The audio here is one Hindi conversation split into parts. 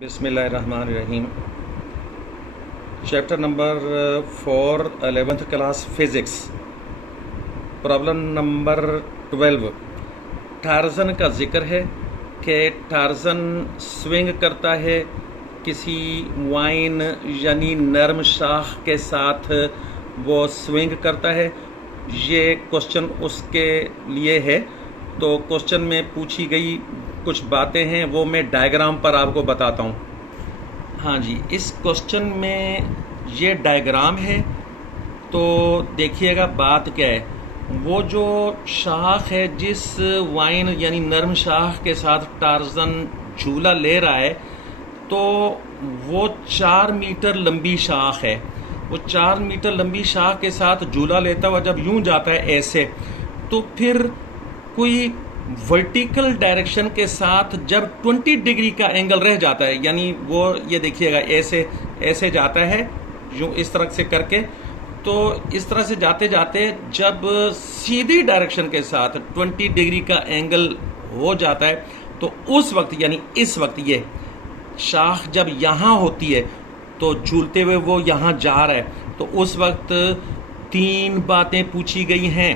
बिस्मिल्लाहिर्रहमानिर्रहीम। Chapter number 4 11th class physics, problem number 12। Tarzan का जिक्र है कि टार्ज़न स्विंग करता है किसी वाइन यानी नरम शाख के साथ, वो स्विंग करता है। ये क्वेश्चन उसके लिए है। तो क्वेश्चन में पूछी गई कुछ बातें हैं, वो मैं डायग्राम पर आपको बताता हूँ। हाँ जी, इस क्वेश्चन में ये डायग्राम है, तो देखिएगा बात क्या है। वो जो शाख है, जिस वाइन यानी नरम शाख के साथ टार्ज़न झूला ले रहा है, तो वो 4 मीटर लंबी शाख है। वो 4 मीटर लंबी शाख के साथ झूला लेता हुआ जब यूं जाता है ऐसे, तो फिर कोई वर्टिकल डायरेक्शन के साथ जब 20 डिग्री का एंगल रह जाता है, यानी वो ये देखिएगा ऐसे ऐसे जाता है, यूं इस तरह से करके। तो इस तरह से जाते जाते जब सीधी डायरेक्शन के साथ 20 डिग्री का एंगल हो जाता है, तो उस वक्त यानी इस वक्त ये शाख जब यहाँ होती है, तो झूलते हुए वो यहाँ जा रहा है, तो उस वक्त 3 बातें पूछी गई हैं।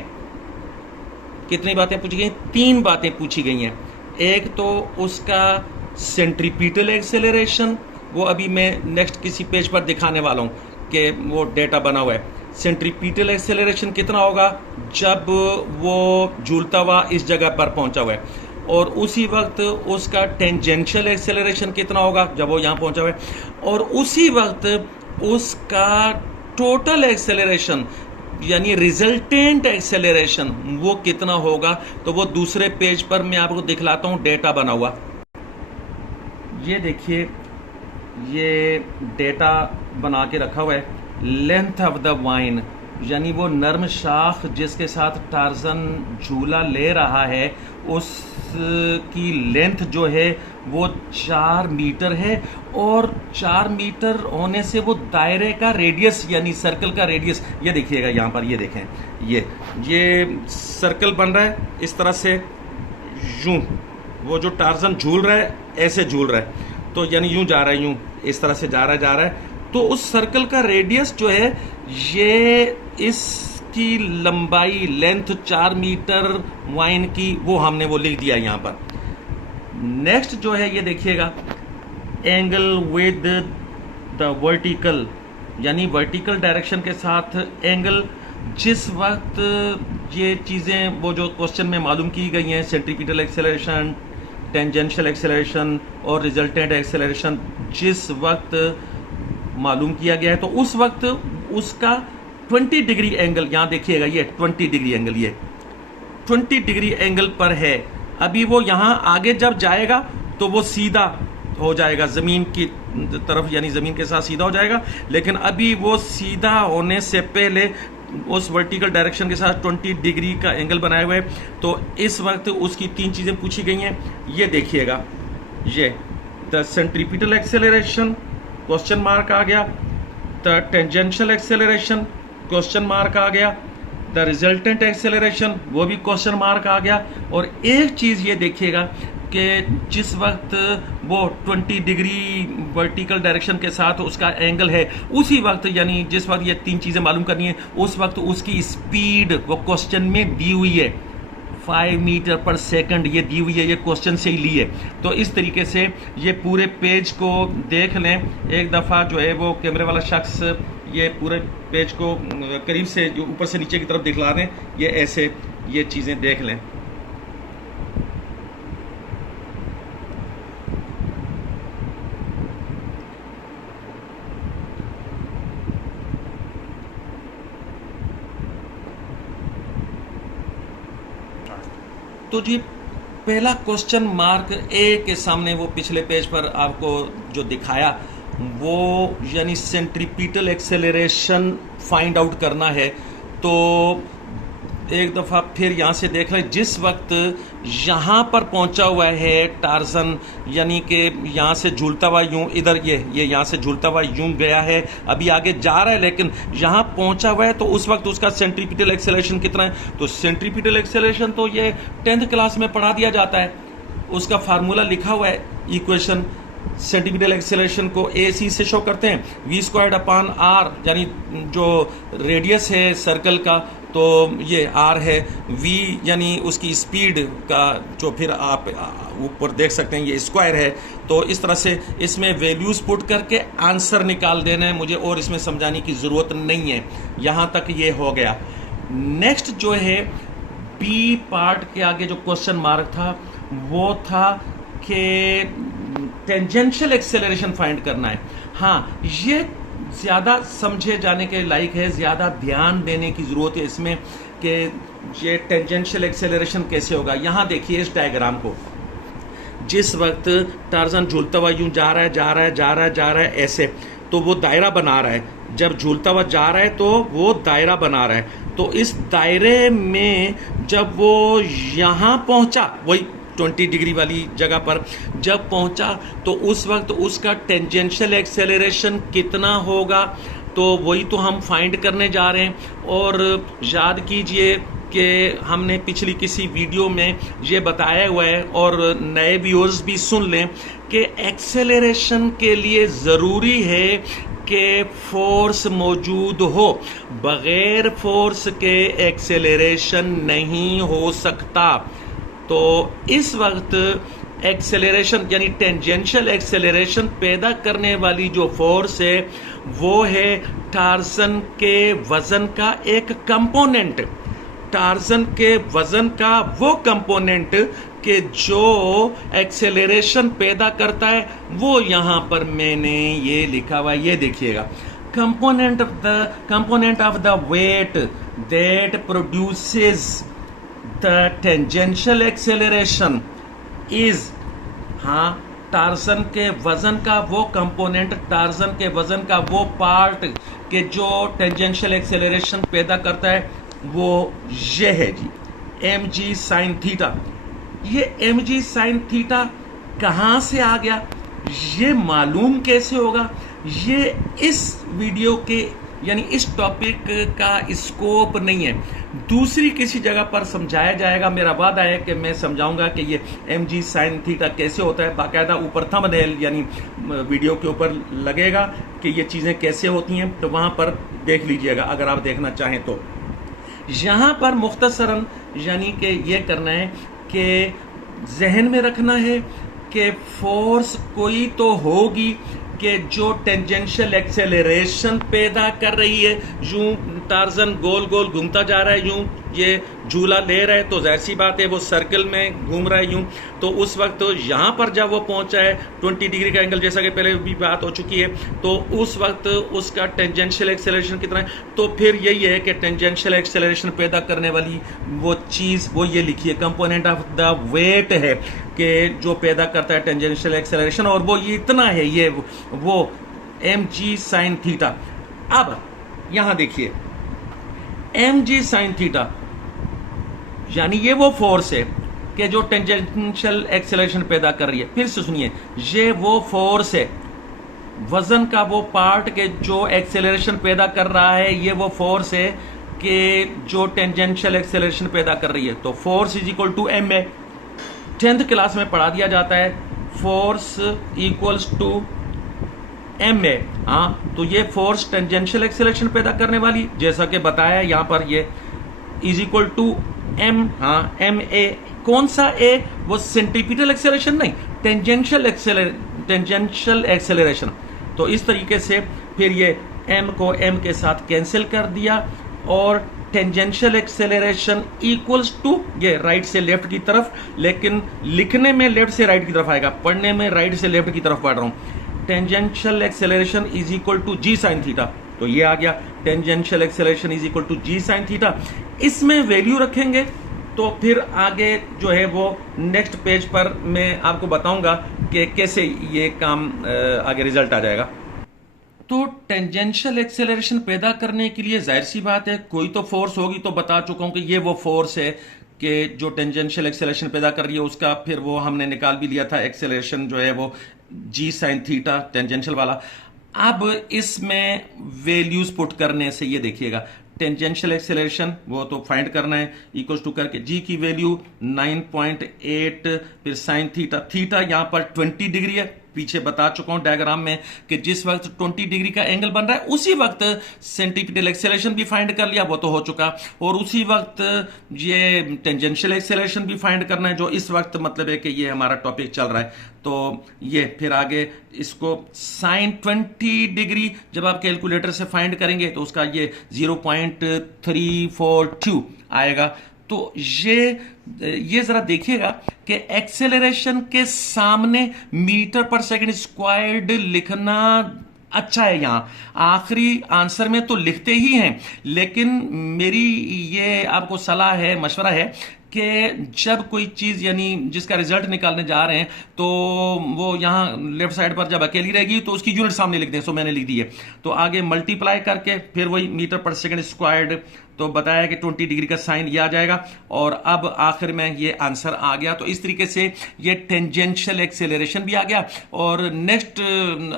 कितनी बातें पूछी गई? 3 बातें पूछी गई हैं। एक तो उसका सेंट्रीपिटल एक्सेलरेशन, वो अभी मैं नेक्स्ट किसी पेज पर दिखाने वाला हूँ कि वो डेटा बना हुआ है। सेंट्रीपिटल एक्सेलरेशन कितना होगा जब वो झूलता हुआ इस जगह पर पहुंचा हुआ है, और उसी वक्त उसका टेंजेंशियल एक्सेलरेशन कितना होगा जब वो यहाँ पहुंचा हुआ है, और उसी वक्त उसका टोटल एक्सेलरेशन यानी रिजल्टेंट एक्सेलरेशन वो कितना होगा। तो वो दूसरे पेज पर मैं आपको दिखलाता हूँ, डेटा बना हुआ। ये देखिए, ये डेटा बना के रखा हुआ है। लेंथ ऑफ द वाइन यानी वो नर्म शाख जिसके साथ टार्ज़न झूला ले रहा है, उसकी लेंथ जो है वो 4 मीटर है, और 4 मीटर होने से वो दायरे का रेडियस यानी सर्कल का रेडियस, ये देखिएगा यहाँ पर, ये देखें, ये सर्कल बन रहा है इस तरह से। यूं वो जो टार्ज़न झूल रहा है ऐसे झूल रहा है, तो यानी यूं जा रहा है, यूं इस तरह से जा रहा है। तो उस सर्कल का रेडियस जो है, ये इसकी लंबाई लेंथ 4 मीटर वाइन की, वो हमने वो लिख दिया यहाँ पर। नेक्स्ट जो है ये देखिएगा, एंगल विद द वर्टिकल यानी वर्टिकल डायरेक्शन के साथ एंगल। जिस वक्त ये चीज़ें वो जो क्वेश्चन में मालूम की गई हैं, सेंट्रीपिटल एक्सेलरेशन, टेंजेंशियल एक्सेलरेशन और रिजल्टेंट एक्सेलरेशन, जिस वक्त मालूम किया गया है, तो उस वक्त उसका 20 डिग्री एंगल, यहाँ देखिएगा ये 20 डिग्री एंगल, ये 20 डिग्री एंगल पर है। अभी वो यहाँ आगे जब जाएगा तो वो सीधा हो जाएगा ज़मीन की तरफ, यानी ज़मीन के साथ सीधा हो जाएगा। लेकिन अभी वो सीधा होने से पहले उस वर्टिकल डायरेक्शन के साथ 20 डिग्री का एंगल बनाए हुए। तो इस वक्त उसकी 3 चीज़ें पूछी गई हैं। ये देखिएगा, ये the centripetal acceleration question mark आ गया, the tangential acceleration question mark आ गया, द रिजल्टेंट एक्सेलरेशन वो भी क्वेश्चन मार्क आ गया। और एक चीज़ ये देखिएगा कि जिस वक्त वो 20 डिग्री वर्टिकल डायरेक्शन के साथ उसका एंगल है, उसी वक्त यानी जिस वक्त ये 3 चीज़ें मालूम करनी है, उस वक्त उसकी स्पीड वो क्वेश्चन में दी हुई है, 5 मीटर पर सेकंड ये दी हुई है, ये क्वेश्चन से ही ली है। तो इस तरीके से ये पूरे पेज को देख लें एक दफ़ा, जो है वो कैमरे वाला शख्स ये पूरे पेज को करीब से ऊपर से नीचे की तरफ दिखला दें, ये ऐसे ये चीज़ें देख लें। तो जी पहला क्वेश्चन मार्क ए के सामने वो पिछले पेज पर आपको जो दिखाया, वो यानी सेंट्रीपिटल एक्सेलरेशन फाइंड आउट करना है। तो एक दफ़ा फिर यहाँ से देख लें, जिस वक्त यहाँ पर पहुँचा हुआ है टार्ज़न, यानी कि यहाँ से झूलता हुआ यूँ इधर ये यहाँ से झूलता हुआ यूँ गया है, अभी आगे जा रहा है, लेकिन यहाँ पहुँचा हुआ है, तो उस वक्त उसका सेंट्रीपिटल एक्सेलरेशन कितना है? तो सेंट्रीपिटल एक्सेलरेशन तो ये 10th क्लास में पढ़ा दिया जाता है, उसका फार्मूला लिखा हुआ है, इक्वेशन सेंटीमीटर एक्सेलरेशन को ए सी से शो करते हैं, वी स्क्वायर्ड अपान आर यानी जो रेडियस है सर्कल का तो ये आर है, वी यानी उसकी स्पीड का जो फिर आप ऊपर देख सकते हैं ये स्क्वायर है। तो इस तरह से इसमें वैल्यूज़ पुट करके आंसर निकाल देना है मुझे, और इसमें समझाने की ज़रूरत नहीं है। यहाँ तक ये हो गया। नेक्स्ट जो है बी पार्ट के आगे जो क्वेश्चन मार्क था वो था कि टेंजेंशियल एक्सेलरेशन फाइंड करना है। हाँ, ये ज़्यादा समझे जाने के लायक है, ज़्यादा ध्यान देने की ज़रूरत है इसमें कि ये टेंजेंशियल एक्सेलरेशन कैसे होगा। यहाँ देखिए इस डायग्राम को, जिस वक्त टार्जन झूलता हुआ यूं जा रहा है जा रहा है जा रहा है जा रहा है ऐसे, तो वो दायरा बना रहा है। जब झूलता हुआ जा रहा है तो वो दायरा बना रहा है। तो इस दायरे में जब वो यहाँ पहुँचा, वही 20 डिग्री वाली जगह पर जब पहुंचा, तो उस वक्त उसका टेंजेंशियल एक्सेलरेशन कितना होगा, तो वही तो हम फाइंड करने जा रहे हैं। और याद कीजिए कि हमने पिछली किसी वीडियो में ये बताया हुआ है, और नए व्यूअर्स भी सुन लें कि एक्सेलरेशन के लिए ज़रूरी है कि फोर्स मौजूद हो। बगैर फोर्स के एक्सेलरेशन नहीं हो सकता। तो इस वक्त एक्सेलरेशन यानी टेंजेंशियल एक्सेलरेशन पैदा करने वाली जो फोर्स है वो है टार्जन के वजन का एक कंपोनेंट। टार्जन के वजन का वो कंपोनेंट कि जो एक्सेलरेशन पैदा करता है, वो यहां पर मैंने ये लिखा हुआ, ये देखिएगा, component of the weight that produces the tangential acceleration is, हाँ, टार्जन के वजन का वो कंपोनेंट, टार्जन के वजन का वो पार्ट के जो टेंजेंशियल एक्सेलरेशन पैदा करता है वो ये है जी mg sin थीटा। ये mg sin थीटा कहाँ से आ गया, ये मालूम कैसे होगा, ये इस वीडियो के यानी इस टॉपिक का स्कोप नहीं है। दूसरी किसी जगह पर समझाया जाएगा। मेरा वादा है कि मैं समझाऊंगा कि ये mg sin थीटा कैसे होता है। बाकायदा ऊपर थंबनेल यानी वीडियो के ऊपर लगेगा कि ये चीज़ें कैसे होती हैं, तो वहाँ पर देख लीजिएगा अगर आप देखना चाहें तो। यहाँ पर मुख्तसरन यानी कि ये करना है कि जहन में रखना है कि फोर्स कोई तो होगी कि जो टेंजेंशियल एक्सेलरेशन पैदा कर रही है। यूं टार्जन गोल गोल घूमता जा रहा है, यूं ये झूला ले रहा है, तो जाहिर सी बात है वो सर्कल में घूम रहा है यूं। तो उस वक्त तो यहाँ पर जब वो पहुंचा है 20 डिग्री का एंगल, जैसा कि पहले भी बात हो चुकी है, तो उस वक्त उसका टेंजेंशियल एक्सेलरेशन कितना है। तो फिर यही है कि टेंजेंशियल एक्सेलरेशन पैदा करने वाली वो चीज़ वो ये लिखिए, कंपोनेंट ऑफ द वेट है कि जो पैदा करता है टेंजेंशियल एक्सेलरेशन, और वो ये इतना है, ये वो mg sin थीटा। अब यहां देखिए mg sin थीटा यानी ये वो फोर्स है कि जो टेंजेंशियल एक्सेलरेशन पैदा कर रही है। फिर से सुनिए, ये वो फोर्स है, वजन का वो पार्ट के जो एक्सेलरेशन पैदा कर रहा है, ये वो फोर्स है कि जो टेंजेंशियल एक्सेलरेशन पैदा कर रही है। तो force is equal to M A. 10th class में पढ़ा दिया जाता है, force equals to M A. हाँ, तो ये फोर्स टेंजेंशियल एक्सेलरेशन पैदा करने वाली, जैसा कि बताया यहाँ पर, ये इज इक्वल टू एम, हाँ एम ए। कौन सा ए, वो सेंटीपिटल एक्सेलरेशन नहीं, टेंजेंशियल एक्सेलरेशन। तो इस तरीके से फिर ये एम को एम के साथ कैंसिल कर दिया, और टेंजेंशियल एक्सेलरेशन इक्वल्स टू, ये राइट से लेफ्ट की तरफ, लेकिन लिखने में लेफ्ट से राइट की तरफ आएगा, पढ़ने में राइट से लेफ्ट की तरफ पढ़ रहा हूं। Tangential acceleration is equal to G sine theta. तो ये आ गया, tangential acceleration is equal to G sine theta. इसमें वैल्यू रखेंगे तो फिर आगे जो है वो नेक्स्ट पेज पर मैं आपको बताऊंगा कि कैसे ये काम आगे रिजल्ट आ जाएगा। तो टेंजेंशियल एक्सेलरेशन पैदा करने के लिए जाहिर सी बात है कोई तो फोर्स होगी। तो बता चुका हूं कि ये वो फोर्स है कि जो टेंजेंशियल एक्सेलरेशन पैदा कर रही है, उसका फिर वो हमने निकाल भी लिया था, एक्सेलरेशन जो है वो जी साइन थीटा टेंजेंशियल वाला। अब इसमें वैल्यूज पुट करने से ये देखिएगा, टेंजेंशियल एक्सेलरेशन वो तो फाइंड करना है, इक्वल्स टू करके जी की वैल्यू 9.8, फिर साइन थीटा, थीटा यहाँ पर 20 डिग्री है, पीछे बता चुका हूं डायग्राम में कि जिस वक्त 20 डिग्री का एंगल बन रहा है उसी वक्त सेंट्रीपिटल एक्सेलरेशन भी फाइंड कर लिया, वो तो हो चुका, और उसी वक्त ये टेंजेंशियल एक्सेलरेशन भी फाइंड करना है, जो इस वक्त मतलब है कि ये हमारा टॉपिक चल रहा है। तो ये फिर आगे इसको साइन 20 डिग्री जब आप कैलकुलेटर से फाइंड करेंगे तो उसका ये 0.342 आएगा। तो ये जरा देखिएगा कि एक्सेलरेशन के सामने मीटर पर सेकंड स्क्वायर्ड लिखना अच्छा है। यहां आखिरी आंसर में तो लिखते ही हैं, लेकिन मेरी ये आपको सलाह है, मशवरा है कि जब कोई चीज यानी जिसका रिजल्ट निकालने जा रहे हैं तो वो यहां लेफ्ट साइड पर जब अकेली रहेगी तो उसकी यूनिट सामने लिख दें। सो मैंने लिख दी है, तो आगे मल्टीप्लाई करके फिर वही मीटर पर सेकंड स्क्वायर्ड, तो बताया कि 20 डिग्री का साइन ये आ जाएगा, और अब आखिर में ये आंसर आ गया। तो इस तरीके से ये टेंजेंशियल एक्सेलरेशन भी आ गया। और नेक्स्ट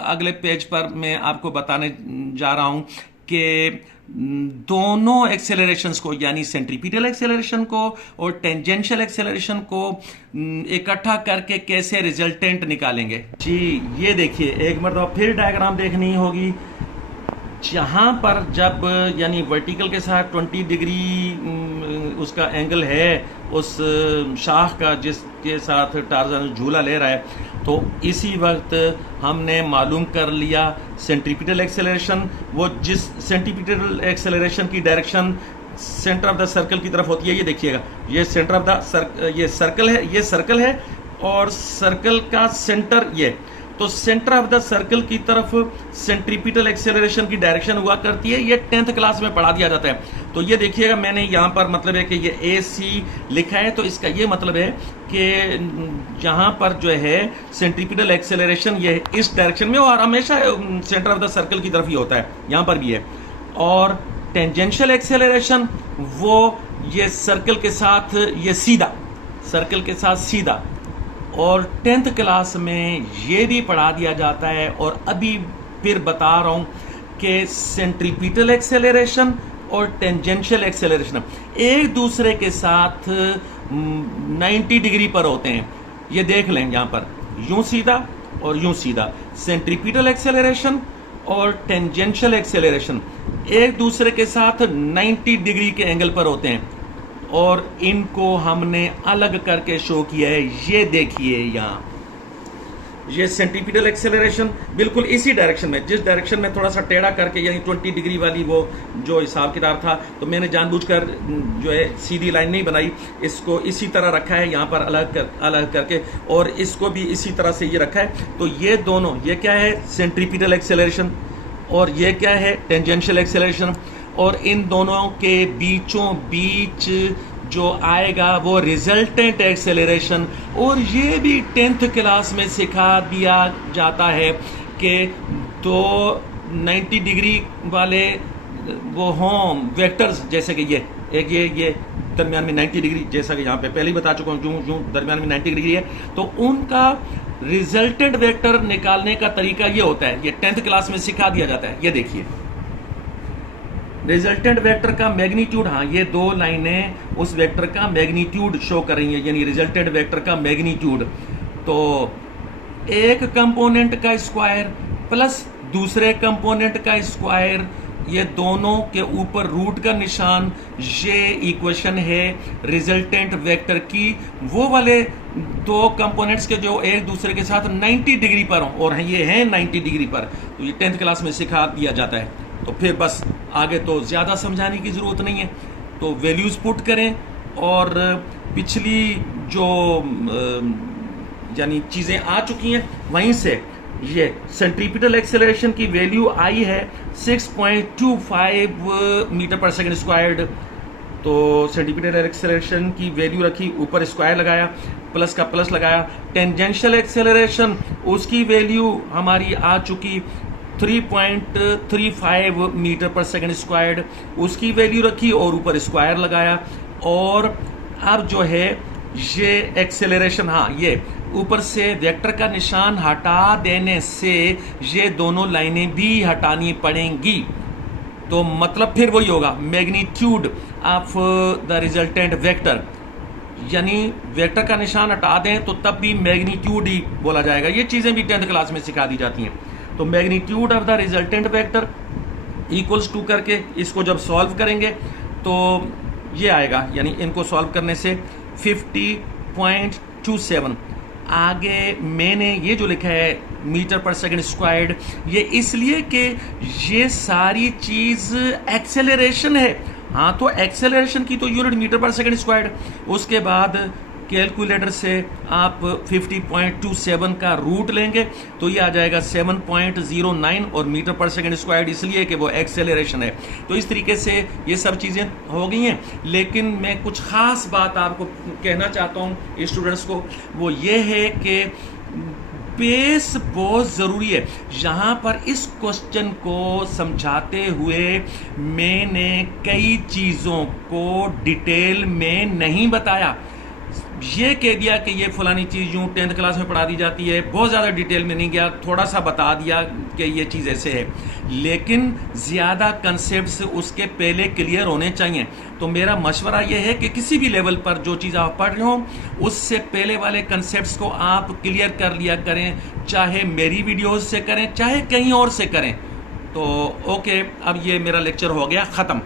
अगले पेज पर मैं आपको बताने जा रहा हूं कि दोनों एक्सेलरेशंस को यानी सेंट्रीपिटल एक्सेलरेशन को और टेंजेंशियल एक्सेलरेशन को इकट्ठा करके कैसे रिजल्टेंट निकालेंगे। जी ये देखिए, एक मरतबा फिर डायग्राम देखनी होगी, जहां पर जब यानी वर्टिकल के साथ 20 डिग्री उसका एंगल है उस शाख का जिसके साथ टार्जन झूला ले रहा है, तो इसी वक्त हमने मालूम कर लिया सेंट्रीपिटल एक्सेलरेशन। वो जिस सेंट्रीपिटल एक्सेलरेशन की direction centre of the circle की तरफ होती है, ये देखिएगा, ये सेंटर ऑफ द ये सर्कल है और सर्कल का सेंटर ये, तो सेंटर ऑफ द सर्कल की तरफ सेंट्रीपिटल एक्सेलरेशन की डायरेक्शन हुआ करती है। ये 10th क्लास में पढ़ा दिया जाता है। तो ये देखिएगा, मैंने यहां पर मतलब है कि ये AC लिखा है, तो इसका ये मतलब है कि जहां पर जो है सेंट्रीपिटल एक्सेलरेशन ये इस डायरेक्शन में और हमेशा सेंटर ऑफ द सर्कल की तरफ ही होता है, यहां पर भी है। और टेंजेंशियल एक्सेलरेशन वो ये सर्कल के साथ ये सीधा, सर्कल के साथ सीधा, और 10th क्लास में ये भी पढ़ा दिया जाता है। और अभी फिर बता रहा हूं कि सेंट्रीपिटल एक्सेलरेशन और टेंजेंशियल एक्सेलरेशन एक दूसरे के साथ 90 डिग्री पर होते हैं। ये देख लें, यहां पर यूं सीधा और यूं सीधा, सेंट्रीपिटल एक्सेलरेशन और टेंजेंशियल एक्सेलरेशन एक दूसरे के साथ 90 डिग्री के एंगल पर होते हैं, और इनको हमने अलग करके शो किया है। ये देखिए, यहां ये सेंट्रीपिटल एक्सेलरेशन बिल्कुल इसी डायरेक्शन में, जिस डायरेक्शन में थोड़ा सा टेढ़ा करके यानी 20 डिग्री वाली वो जो हिसाब किताब था, तो मैंने जानबूझकर जो है सीधी लाइन नहीं बनाई, इसको इसी तरह रखा है यहां पर अलग करके, और इसको भी इसी तरह से ये रखा है। तो ये दोनों, ये क्या है सेंट्रीपिटल एक्सेलरेशन और ये क्या है टेंजेंशियल एक्सेलरेशन, और इन दोनों के बीचों बीच जो आएगा वो रिजल्टेंट एक्सेलरेशन। और ये भी 10th क्लास में सिखा दिया जाता है कि दो 90 डिग्री वाले वो हों वेक्टर्स, जैसे कि ये एक ये दरमियान में 90 डिग्री, जैसा कि यहाँ पे पहले ही बता चुका हूँ, जो दरमियान में 90 डिग्री है, तो उनका रिजल्टेंट वेक्टर निकालने का तरीका ये होता है। ये 10th क्लास में सिखा दिया जाता है। ये देखिए, रिजल्टेंट वेक्टर का मैग्नीट्यूड, हाँ ये दो लाइनें उस वेक्टर का मैग्नीट्यूड शो कर रही हैं, यानी रिजल्टेंट वेक्टर का मैग्नीट्यूड। तो एक कंपोनेंट का स्क्वायर प्लस दूसरे कंपोनेंट का स्क्वायर, ये दोनों के ऊपर रूट का निशान, ये इक्वेशन है रिजल्टेंट वेक्टर की। वो वाले दो कंपोनेंट्स के जो एक दूसरे के साथ 90 डिग्री पर हों, और ये हैं 90 डिग्री पर, तो ये 10th क्लास में सिखा दिया जाता है। तो फिर बस आगे तो ज़्यादा समझाने की ज़रूरत नहीं है, तो वैल्यूज़ पुट करें, और पिछली जो यानी चीज़ें आ चुकी हैं वहीं से ये सेंट्रीपिटल एक्सेलरेशन की वैल्यू आई है 6.25 मीटर पर सेकंड स्क्वायर्ड। तो सेंट्रीपिटल एक्सेलरेशन की वैल्यू रखी, ऊपर स्क्वायर लगाया, प्लस का प्लस लगाया। टेंजेंशियल एक्सेलरेशन उसकी वैल्यू हमारी आ चुकी 3.35 मीटर पर सेकंड स्क्वायर्ड, उसकी वैल्यू रखी और ऊपर स्क्वायर लगाया। और अब जो है ये एक्सेलरेशन, हाँ ये ऊपर से वेक्टर का निशान हटा देने से ये दोनों लाइनें भी हटानी पड़ेंगी। तो मतलब फिर वही होगा magnitude of the resultant vector, यानी वेक्टर का निशान हटा दें तो तब भी मैग्नीट्यूड ही बोला जाएगा। ये चीज़ें भी 10th क्लास में सिखा दी जाती हैं। तो magnitude of the resultant vector equals to करके इसको जब सॉल्व करेंगे तो ये आएगा, यानी इनको सॉल्व करने से 50.27। आगे मैंने ये जो लिखा है मीटर पर सेकंड स्क्वायर्ड, ये इसलिए कि ये सारी चीज़ एक्सेलरेशन है। हाँ, तो एक्सेलरेशन की तो यूनिट मीटर पर सेकंड स्क्वायर्ड। उसके बाद कैलकुलेटर से आप 50.27 का रूट लेंगे तो ये आ जाएगा 7.09 और मीटर पर सेकंड स्क्वायर्ड इसलिए कि वो एक्सेलरेशन है। तो इस तरीके से ये सब चीज़ें हो गई हैं। लेकिन मैं कुछ ख़ास बात आपको कहना चाहता हूँ स्टूडेंट्स को, वो ये है कि बेस बहुत ज़रूरी है। यहाँ पर इस क्वेश्चन को समझाते हुए मैंने कई चीज़ों को डिटेल में नहीं बताया। ये कह दिया कि ये फलानी चीज़ यूँ 10th क्लास में पढ़ा दी जाती है, बहुत ज़्यादा डिटेल में नहीं गया, थोड़ा सा बता दिया कि ये चीज़ ऐसे है, लेकिन ज़्यादा कंसेप्ट्स उसके पहले क्लियर होने चाहिए। तो मेरा मशवरा ये है कि किसी भी लेवल पर जो चीज़ आप पढ़ रहे हो उससे पहले वाले कंसेप्ट्स को आप क्लियर कर लिया करें, चाहे मेरी वीडियोज़ से करें चाहे कहीं और से करें। तो ओके, अब ये मेरा लेक्चर हो गया ख़त्म।